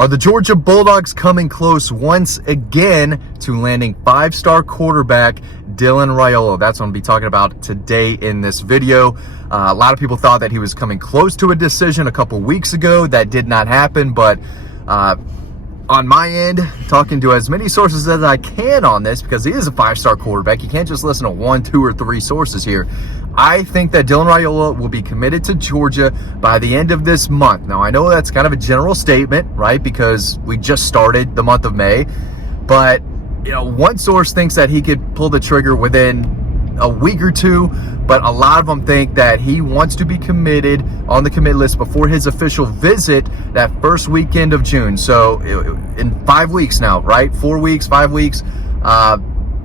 Are the Georgia Bulldogs coming close once again to landing five-star quarterback Dylan Raiola? That's what I'm going to be talking about today in this video. A lot of people thought that he was coming close to a decision a couple weeks ago. That did not happen, but on my end, talking to as many sources as I can on this, because he is a five-star quarterback. You can't just listen to one, two, or three sources here. I think that Dylan Raiola will be committed to Georgia by the end of this month. Now, I know that's kind of a general statement, right? Because we just started the month of May. But, you know, one source thinks that he could pull the trigger within a week or two. But a lot of them think that he wants to be committed on the commit list before his official visit that first weekend of June. So in 5 weeks now, right? 4 weeks, 5 weeks.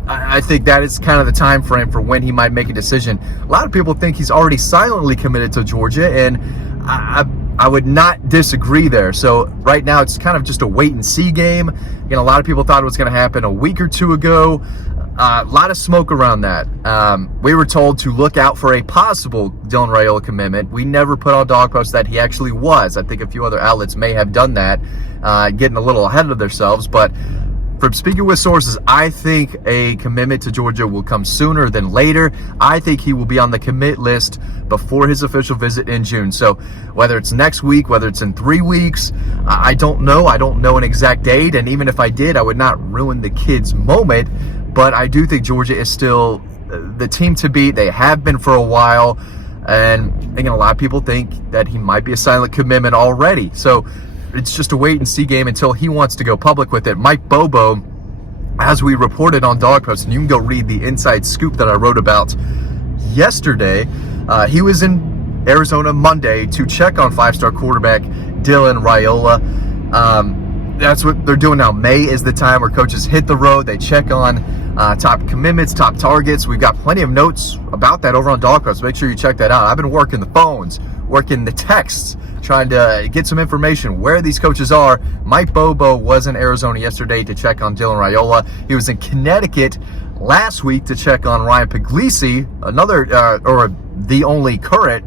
I think that is kind of the time frame for when he might make a decision. A lot of people think he's already silently committed to Georgia, and I would not disagree there. So right now it's kind of just a wait and see game. You know, a lot of people thought it was going to happen a week or two ago. A lot of smoke around that. We were told to look out for a possible Dylan Raiola commitment. We never put on DAWGS that he actually was. I think a few other outlets may have done that, getting a little ahead of themselves, but from speaking with sources, I think a commitment to Georgia will come sooner than later. I think he will be on the commit list before his official visit in June. So whether it's next week, whether it's in 3 weeks, I don't know. I don't know an exact date. And even if I did, I would not ruin the kid's moment. But I do think Georgia is still the team to beat. They have been for a while. And again, a lot of people think that he might be a silent commitment already. So it's just a wait and see game until he wants to go public with it. Mike Bobo, as we reported on DAWGS, and you can go read the inside scoop that I wrote about yesterday, he was in Arizona Monday to check on five-star quarterback Dylan Raiola. That's what they're doing now. May is the time where coaches hit the road. They check on top commitments, top targets. We've got plenty of notes about that over on DAWGS. Make sure you check that out. I've been working the phones, working the texts, trying to get some information where these coaches are. Mike Bobo was in Arizona yesterday to check on Dylan Raiola. He was in Connecticut last week to check on Ryan Puglisi, another the only current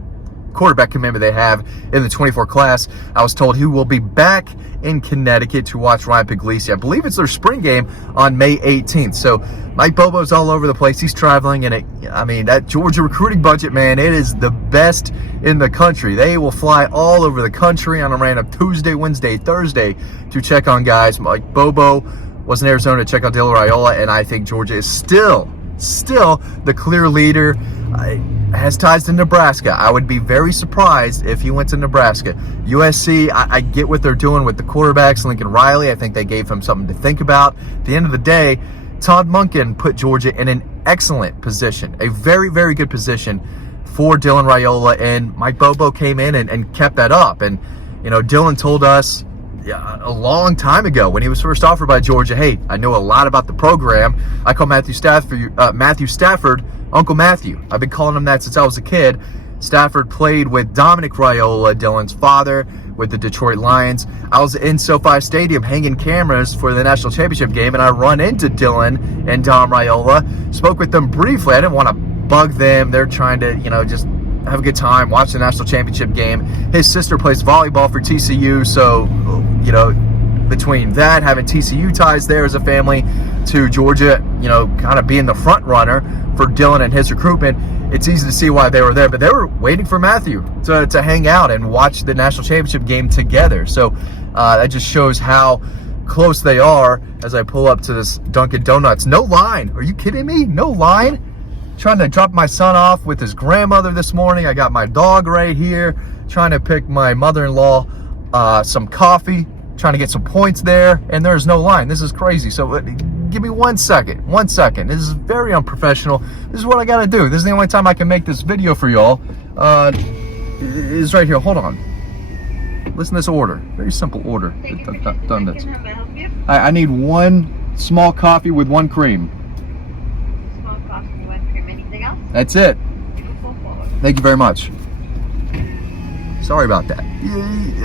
quarterback commitment they have in the 24 class. I was told he will be back in Connecticut to watch Ryan Puglisi. I believe it's their spring game on May 18th. So Mike Bobo's all over the place. He's traveling, and that Georgia recruiting budget, man, it is the best in the country. They will fly all over the country on a random Tuesday, Wednesday, Thursday to check on guys. Mike Bobo was in Arizona to check on Dylan Raiola, and I think Georgia is still the clear leader. Has ties to Nebraska. I would be very surprised if he went to Nebraska. USC, I get what they're doing with the quarterbacks. Lincoln Riley, I think they gave him something to think about. At the end of the day, Todd Monken put Georgia in an excellent position, a very, very good position for Dylan Raiola, and Mike Bobo came in and kept that up. And, you know, Dylan told us a long time ago when he was first offered by Georgia, hey, I know a lot about the program. I call Matthew Stafford Uncle Matthew. I've been calling him that since I was a kid. Stafford played with Dominic Raiola, Dylan's father, with the Detroit Lions. I was in SoFi Stadium hanging cameras for the national championship game, and I run into Dylan and Dom Raiola. Spoke with them briefly. I didn't want to bug them. They're trying to, just have a good time, watch the national championship game. His sister plays volleyball for TCU, so, between that, having TCU ties there as a family, to Georgia, kind of being the front runner for Dylan and his recruitment, it's easy to see why they were there. But they were waiting for Matthew to hang out and watch the national championship game together. So that just shows how close they are. As I pull up to this Dunkin' Donuts, no line. Are you kidding me? No line. Trying to drop my son off with his grandmother this morning. I got my dog right here. Trying to pick my mother-in-law some coffee. Trying to get some points there, and there's no line. This is crazy. So give me 1 second. 1 second. This is very unprofessional. This is what I got to do. This is the only time I can make this video for y'all. Is right here. Hold on. Listen to this order. Very simple order. Done this. I need one small coffee with one cream. Small coffee with one cream. Anything else? That's it. Thank you very much. Sorry about that.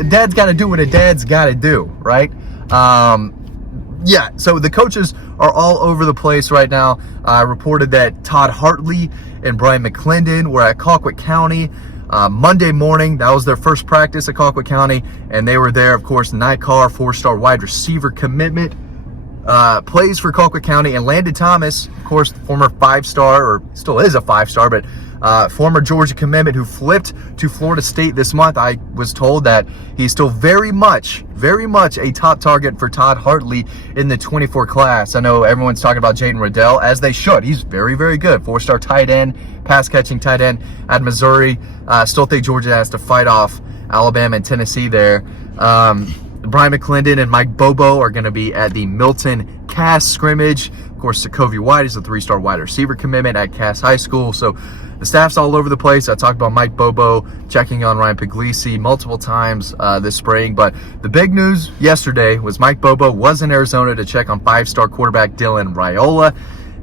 Dad's got to do what a dad's got to do, right? So the coaches are all over the place right now. I reported that Todd Hartley and Brian McClendon were at Colquitt County Monday morning, that was their first practice at Colquitt County, and they were there, of course. Night Carr, 4-star wide receiver commitment, plays for Colquitt County. And Landon Thomas, of course, former 5-star, or still is a 5-star, but former Georgia commitment who flipped to Florida State this month. I was told that he's still very much a top target for Todd Hartley in the 24 class. I know everyone's talking about Jaden Riddell, as they should. He's very, very good. 4-star tight end, pass-catching tight end at Missouri. Still think Georgia has to fight off Alabama and Tennessee there. Brian McClendon and Mike Bobo are going to be at the Milton Cass scrimmage. Of course, Sokovia White is a 3-star wide receiver commitment at Cass High School. So the staff's all over the place. I talked about Mike Bobo checking on Ryan Puglisi multiple times this spring. But the big news yesterday was Mike Bobo was in Arizona to check on 5-star quarterback Dylan Raiola.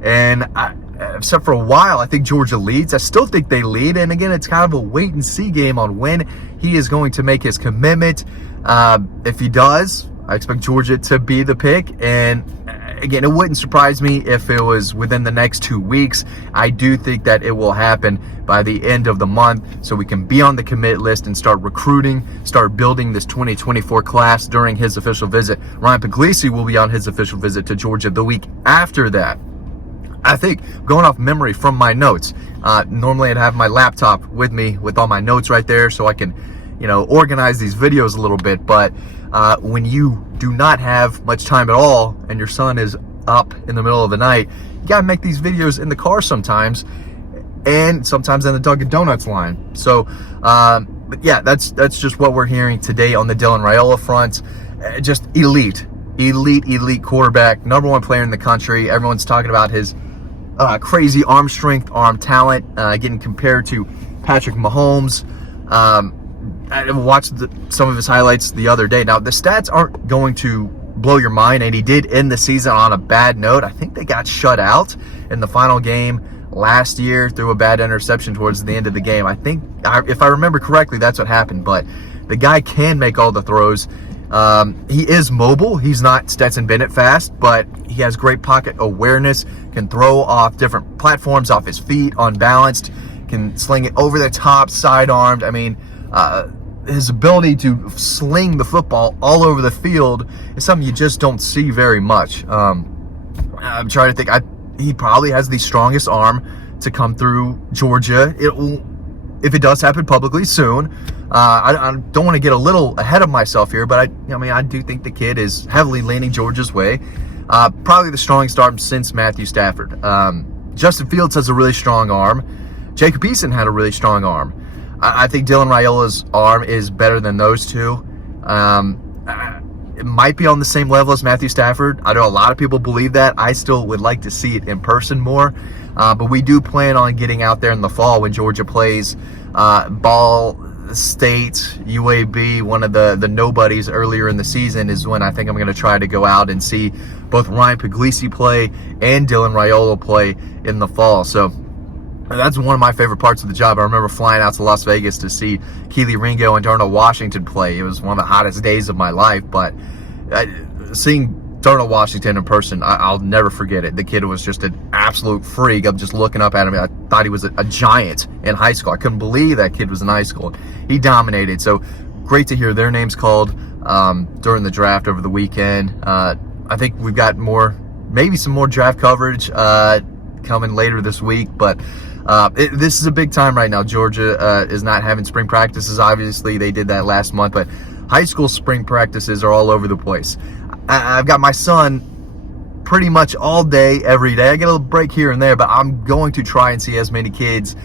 And except for a while, I think Georgia leads. I still think they lead. And again, it's kind of a wait-and-see game on when he is going to make his commitment. If he does, I expect Georgia to be the pick. And again, it wouldn't surprise me if it was within the next 2 weeks. I do think that it will happen by the end of the month, so we can be on the commit list and start recruiting, start building this 2024 class during his official visit. Ryan Puglisi will be on his official visit to Georgia the week after that. I think, going off memory from my notes, normally I'd have my laptop with me with all my notes right there so I can, organize these videos a little bit. But when you do not have much time at all and your son is up in the middle of the night, you gotta make these videos in the car sometimes, and sometimes in the Dunkin' Donuts line. So, but yeah, that's just what we're hearing today on the Dylan Raiola front. Just elite quarterback, #1 player in the country. Everyone's talking about his crazy arm strength, arm talent, getting compared to Patrick Mahomes. I watched some of his highlights the other day. Now, the stats aren't going to blow your mind, and he did end the season on a bad note. I think they got shut out in the final game last year through a bad interception towards the end of the game. I think, if I remember correctly, that's what happened. But the guy can make all the throws. He is mobile. He's not Stetson Bennett fast, but he has great pocket awareness, can throw off different platforms off his feet, unbalanced, can sling it over the top, sidearmed. I mean, his ability to sling the football all over the field is something you just don't see very much. I'm trying to think. He probably has the strongest arm to come through Georgia. If it does happen publicly soon. I don't want to get a little ahead of myself here, but I do think the kid is heavily leaning Georgia's way. Probably the strongest arm since Matthew Stafford. Justin Fields has a really strong arm. Jacob Eason had a really strong arm. I think Dylan Raiola's arm is better than those two. It might be on the same level as Matthew Stafford. I know a lot of people believe that. I still would like to see it in person more. But we do plan on getting out there in the fall when Georgia plays Ball State, UAB, one of the nobodies earlier in the season is when I think I'm going to try to go out and see both Ryan Puglisi play and Dylan Raiola play in the fall. So that's one of my favorite parts of the job. I remember flying out to Las Vegas to see Keely Ringo and Darnell Washington play. It was one of the hottest days of my life, but seeing Darnell Washington in person, I'll never forget it. The kid was just an absolute freak. I'm just looking up at him. I thought he was a giant in high school. I couldn't believe that kid was in high school. He dominated. So great to hear their names called during the draft over the weekend. I think we've got maybe some more draft coverage coming later this week, but this is a big time right now. Georgia is not having spring practices. Obviously, they did that last month, but high school spring practices are all over the place. I've got my son pretty much all day, every day. I get a little break here and there, but I'm going to try and see as many kids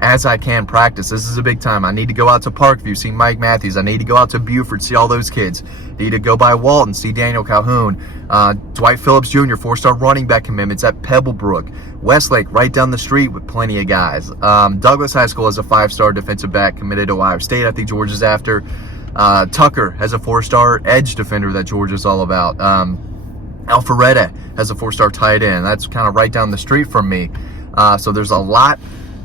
as I can practice. This is a big time. I need to go out to Parkview, see Mike Matthews. I need to go out to Buford, see all those kids. Need to go by Walton, see Daniel Calhoun. Dwight Phillips Jr., 4-star running back commitments at Pebblebrook. Westlake, right down the street with plenty of guys. Douglas High School has a 5-star defensive back committed to Ohio State. I think Georgia's after. Tucker has a 4-star edge defender that Georgia's all about. Alpharetta has a 4-star tight end. That's kind of right down the street from me. So there's a lot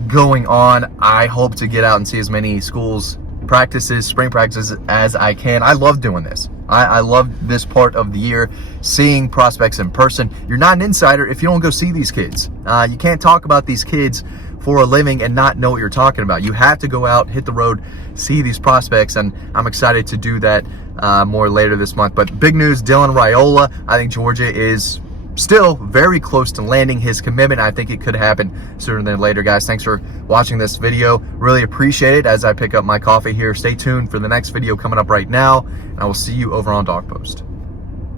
going on. I hope to get out and see as many schools practices, spring practices as I can. I love doing this. I love this part of the year, seeing prospects in person. You're not an insider if you don't go see these kids. You can't talk about these kids for a living and not know what you're talking about. You have to go out, hit the road, see these prospects, and I'm excited to do that more later this month. But big news, Dylan Raiola. I think Georgia is still very close to landing his commitment. I think it could happen sooner than later, guys. Thanks for watching this video. Really appreciate it as I pick up my coffee here. Stay tuned for the next video coming up right now, and I will see you over on Dog Post.